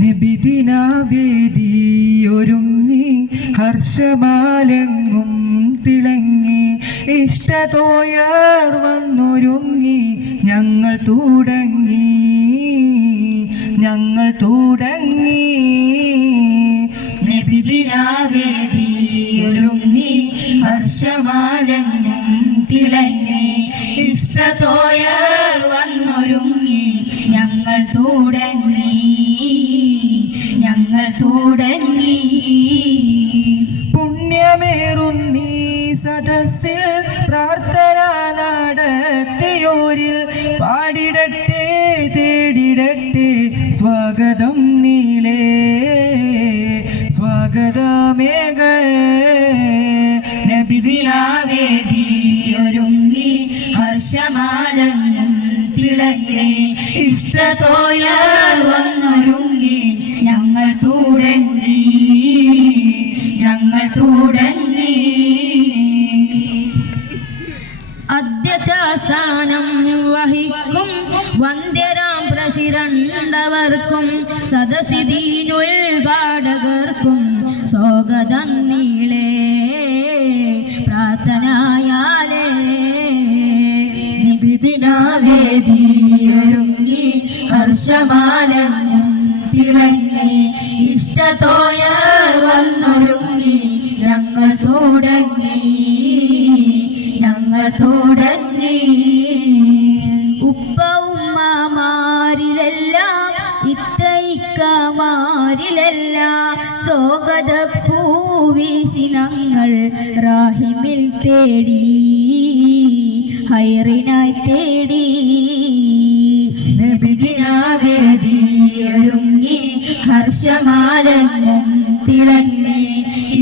നബിദിനാവേദിയൊരുങ്ങി ഹർഷമാലെങ്ങും തിളങ്ങി ഇഷ്ടതോയർ വന്നൊരുങ്ങി ഞങ്ങൾ തുടങ്ങി നബിദിനാവേദിയൊരുങ്ങി ഹർഷമാലെങ്ങും തിളങ്ങി ഇഷ്ടതോയർ വന്നൊരുങ്ങി ഞങ്ങൾ തുടങ്ങി പുണ്യമേറുന്നീ സദസ്സിൽ പ്രാർത്ഥന നടത്തിയോരിൽ പാടിടട്ടെ തേടിടട്ടെ സ്വാഗതം നീളേ സ്വാഗതമേഘ നബിദിനാവേദിയൊരുങ്ങി ഹർഷമാലെങ്ങും തിളങ്ങി ഇഷ്ടതോയർ വന്നൊരുങ്ങി ഞങ്ങൾ തുടങ്ങി അധ്യക്ഷസ്ഥാനം വഹിക്കും വന്ദ്യരാം പ്രസിഡണ്ടവർക്കും സദസ്സിദീനുദ്ഘാടകർക്കും സ്വാഗതം നീളേ പ്രാർത്ഥനയാലേ നബിദിനാവേദിയൊരുങ്ങി ഹർഷമാലെങ്ങും തിളങ്ങി ഇഷ്ടതോയർ വന്നൊരുങ്ങി ഞങ്ങൾ തുടങ്ങി ഉപ്പ ഉമ്മമാരിലെല്ലാം ഇക്കമാരിലെല്ലാം സ്വാഗതപ്പൂവീശി ഞങ്ങൾ റാഹിമിൽ തേടി ഹൈറിനായി തേടി നബിദിനാവേദിയൊരുങ്ങി ഹർഷമാലെങ്ങും തിളങ്ങി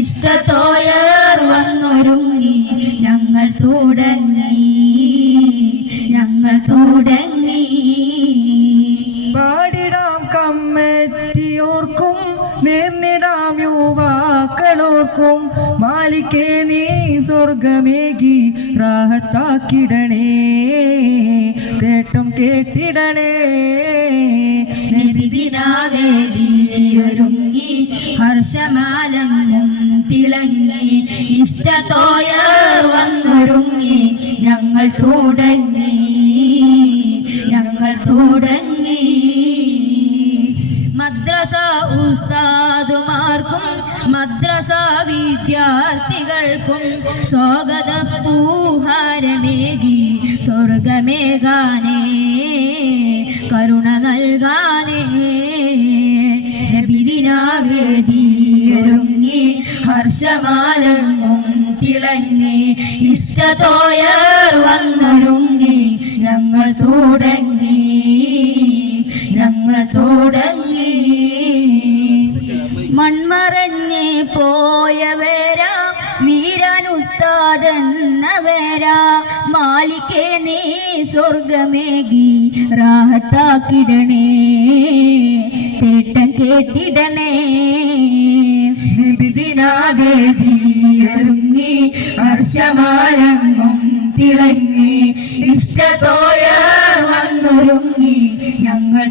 ഇഷ്ടതോയർ വന്നൊരുങ്ങി ഞങ്ങൾ തുടങ്ങി പാടിടാം കമ്മിറ്റിയോർക്കും നേർന്നിടാം യുവാക്കളോർക്കും മാലിക്കേ നീ സ്വർഗമേകി റാഹത്താക്കിടണേ തേട്ടം കേട്ടിടണേ നബിദിനാവേദിയൊരുങ്ങി ഹർഷമാലെങ്ങും തിളങ്ങി ഇഷ്ടതോയർ വന്നൊരുങ്ങി ഞങ്ങൾ തുടങ്ങി മദ്രസ ഉസ്താദുമാർക്കും മദ്രസ വിദ്യാർത്ഥികൾക്കും സ്വാഗതപ്പൂഹാരമേകി സ്വർഗമേകാനേ കരുണ നൽകാനേ നബിദിനാവേദിയൊരുങ്ങി ഹർഷമാലെങ്ങും തിളങ്ങി ഇഷ്ടതോയർ വന്നൊരുങ്ങി ഞങ്ങൾ തുടങ്ങി മൺമറഞ്ഞ് പോയവരാ വീരനുസ്താദെന്നവരാ മാലിക്കേ നീ സ്വർഗമേകി റാഹത്താക്കിടണേ തേട്ടം കേട്ടിടണേ നബിദിനാവേദിയൊരുങ്ങി ഹർഷമാലെങ്ങും തിളങ്ങി ഇഷ്ടതോയർ വന്നൊരുങ്ങി ഞങ്ങൾ